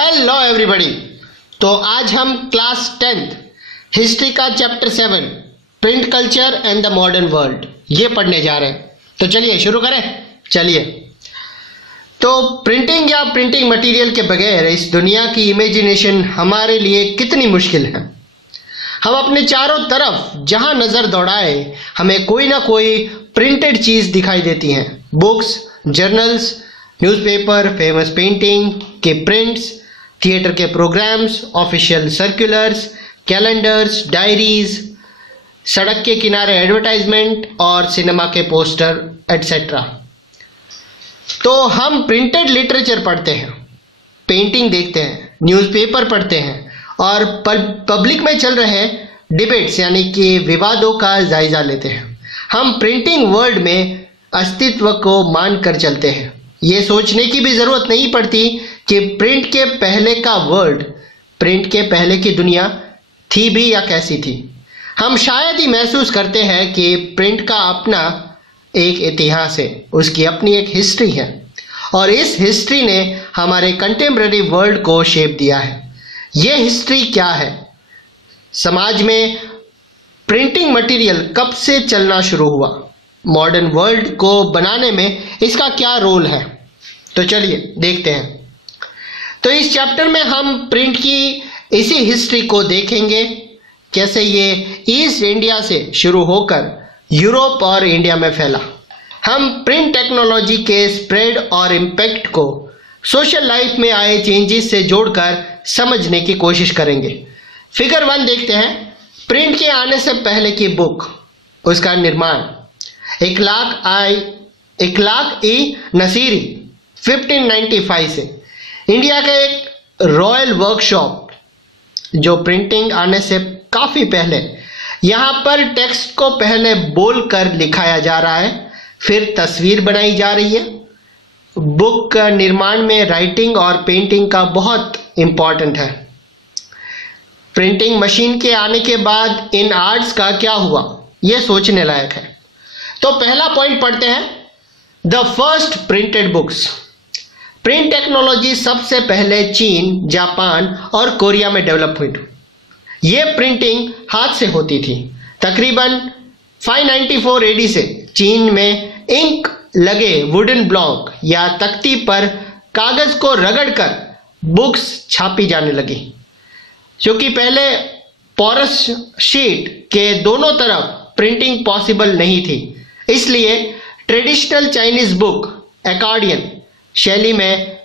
Hello everybody. तो आज हम क्लास 10th हिस्ट्री का chapter 7 print culture and the modern world ये पढ़ने जा रहे हैं। तो चलिए शुरू करें। चलिए, तो प्रिंटिंग या प्रिंटिंग मटेरियल के बगैर इस दुनिया की इमेजिनेशन हमारे लिए कितनी मुश्किल है। हम अपने चारों तरफ जहां नज़र दौड़ाए हमें कोई ना कोई प्रिंटेड चीज़ दिखाई देती हैं। Books, journals, newspaper, famous painting के प्रिंट्स, थिएटर के programmes, official circulars, calendars, diaries, सड़क के किनारे एडवर्टाइजमेंट और सिनेमा के पोस्टर एटसेट्रा। तो हम प्रिंटेड लिटरेचर पढ़ते हैं, पेंटिंग देखते हैं, न्यूज़पेपर पढ़ते हैं और पब्लिक में चल रहे डिबेट्स यानी कि विवादों का जायजा लेते हैं। हम प्रिंटिंग वर्ल्ड में अस्तित्व को मानकर चलते हैं। ये सोचने की भी ज़रूरत नहीं पड़ती कि प्रिंट के पहले का वर्ल्ड, प्रिंट के पहले की दुनिया थी भी या कैसी थी। हम शायद ही महसूस करते हैं कि प्रिंट का अपना एक इतिहास है, उसकी अपनी एक हिस्ट्री है और इस हिस्ट्री ने हमारे कंटेम्प्रेरी वर्ल्ड को शेप दिया है। ये हिस्ट्री क्या है? समाज में प्रिंटिंग मटेरियल कब से चलना शुरू हुआ? मॉडर्न वर्ल्ड को बनाने में इसका क्या रोल है? तो चलिए देखते हैं। तो इस चैप्टर में हम प्रिंट की इसी हिस्ट्री को देखेंगे, कैसे ये ईस्ट इंडिया से शुरू होकर यूरोप और इंडिया में फैला। हम प्रिंट टेक्नोलॉजी के स्प्रेड और इम्पैक्ट को सोशल लाइफ में आए चेंजेस से जोड़कर समझने की कोशिश करेंगे। फिगर 1 देखते हैं। प्रिंट के आने से पहले की बुक, उसका निर्माण इखलाक ई नसीरी 1595 से। इंडिया का एक रॉयल वर्कशॉप जो प्रिंटिंग आने से काफ़ी पहले, यहाँ पर टेक्स्ट को पहले बोलकर लिखाया जा रहा है, फिर तस्वीर बनाई जा रही है। बुक का निर्माण में राइटिंग और पेंटिंग का बहुत इम्पॉर्टेंट है। प्रिंटिंग मशीन के आने के बाद इन आर्ट्स का क्या हुआ, ये सोचने लायक है। तो पहला पॉइंट पढ़ते हैं, the first printed books. Print technology सबसे पहले चीन, जापान और कोरिया में डेवलप हुई। ये प्रिंटिंग हाथ से होती थी। तकरीबन 594 एडी से चीन में इंक लगे वुडन ब्लॉक या तख्ती पर कागज को रगड़कर बुक्स छापी जाने लगी। क्योंकि पहले पोरस शीट के दोनों तरफ प्रिंटिंग पॉसिबल नहीं थी, इसलिए ट्रेडिशनल चाइनीज बुक एकॉर्डियन शैली में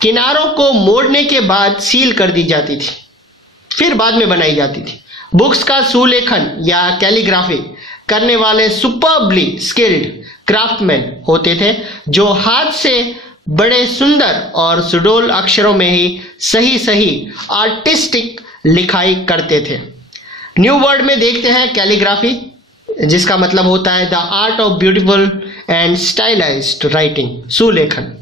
किनारों को मोड़ने के बाद सील कर दी जाती थी, फिर बाद में बनाई जाती थी। बुक्स का सुलेखन या कैलीग्राफी करने वाले सुपर्बली स्किल्ड क्राफ्टमैन होते थे, जो हाथ से बड़े सुंदर और सुडोल अक्षरों में ही सही आर्टिस्टिक लिखाई करते थे। न्यू वर्ड में देखते हैं कैलीग्राफी, जिसका मतलब होता है the art of beautiful and stylised writing, सुलेखन।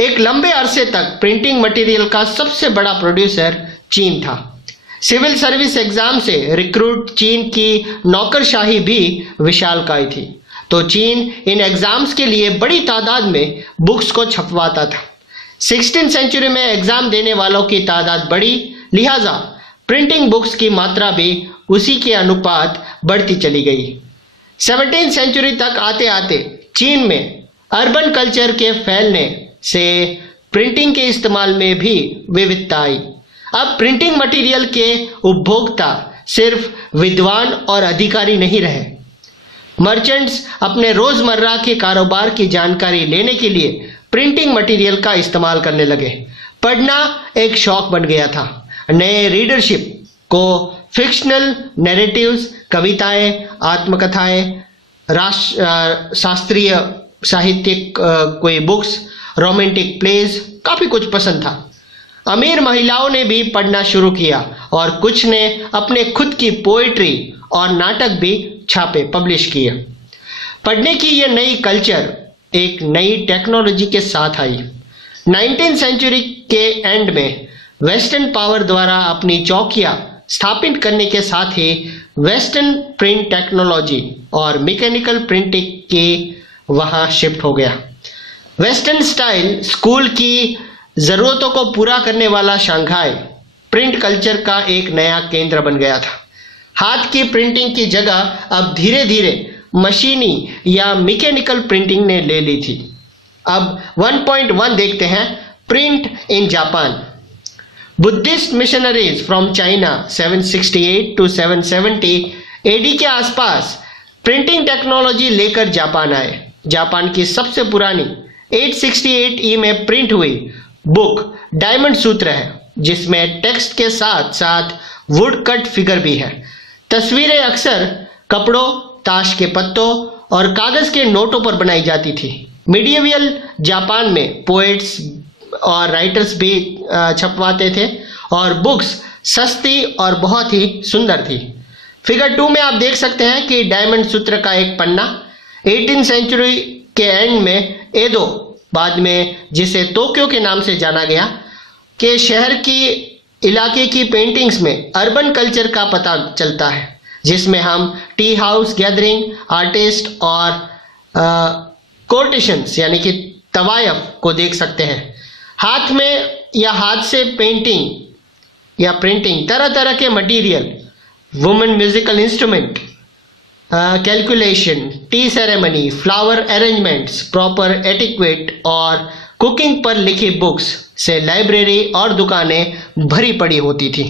एक लंबे अरसे तक प्रिंटिंग मटेरियल का सबसे बड़ा प्रोड्यूसर चीन था। सिविल सर्विस एग्जाम से रिक्रूट चीन की नौकरशाही भी विशालकाय थी, तो चीन इन एग्जाम्स के लिए बड़ी तादाद में बुक्स को छपवाता था। 16th सेंचुरी में एग्जाम देने वालों की तादाद बढ़ी, लिहाजा प्रिंटिंग बुक्स की मात्रा भी उसी के अनुपात बढ़ती चली गई। 17th सेंचुरी तक आते आते चीन में अर्बन कल्चर के फैलने से प्रिंटिंग के इस्तेमाल में भी विविधता आई। अब प्रिंटिंग मटेरियल के उपभोक्ता सिर्फ विद्वान और अधिकारी नहीं रहे। मर्चेंट्स अपने रोजमर्रा के कारोबार की जानकारी लेने के लिए प्रिंटिंग मटेरियल का इस्तेमाल करने लगे। पढ़ना एक शौक बन गया था। नए रीडरशिप को फिक्शनल नैरेटिव्स, कविताएं, आत्मकथाएं, शास्त्रीय साहित्यिक कोई बुक्स, रोमांटिक प्लेज, काफ़ी कुछ पसंद था। अमीर महिलाओं ने भी पढ़ना शुरू किया और कुछ ने अपने खुद की पोइट्री और नाटक भी छापे, पब्लिश किए। पढ़ने की ये नई कल्चर एक नई टेक्नोलॉजी के साथ आई। 19th सेंचुरी के एंड में वेस्टर्न पावर द्वारा अपनी चौकियां स्थापित करने के साथ ही वेस्टर्न प्रिंट टेक्नोलॉजी और मैकेनिकल प्रिंटिंग के वहाँ शिफ्ट हो गया। वेस्टर्न स्टाइल स्कूल की ज़रूरतों को पूरा करने वाला शंघाई प्रिंट कल्चर का एक नया केंद्र बन गया था। हाथ की प्रिंटिंग की जगह अब धीरे धीरे मशीनी या मैकेनिकल प्रिंटिंग ने ले ली थी। अब 1.1 देखते हैं, print in Japan. Buddhist missionaries from China 768 to 770 AD के आसपास प्रिंटिंग टेक्नोलॉजी लेकर जापान आए। जापान की सबसे पुरानी 868 ई में प्रिंट हुई बुक डायमंड सूत्र है, जिसमें टेक्स्ट के साथ साथ वुड कट फिगर भी है। तस्वीरें अक्सर कपड़ों, ताश के पत्तों और कागज के नोटों पर बनाई जाती थी। मिडिएवल जापान में पोएट्स और राइटर्स भी छपवाते थे और बुक्स सस्ती और बहुत ही सुंदर थी। फिगर 2 में आप देख सकते हैं कि डायमंड सूत्र का एक पन्ना 18th सेंचुरी के एंड में एदो, बाद में जिसे टोक्यो के नाम से जाना गया, के शहर की इलाके की पेंटिंग्स में अर्बन कल्चर का पता चलता है, जिसमें हम टी हाउस गैदरिंग, आर्टिस्ट और कोर्टिशंस यानी कि तवायफ को देख सकते हैं। हाथ में या हाथ से पेंटिंग या प्रिंटिंग, तरह तरह के material, women musical instrument, calculation, tea ceremony, flower arrangements, proper etiquette और कुकिंग पर लिखी बुक्स से लाइब्रेरी और दुकानें भरी पड़ी होती थी।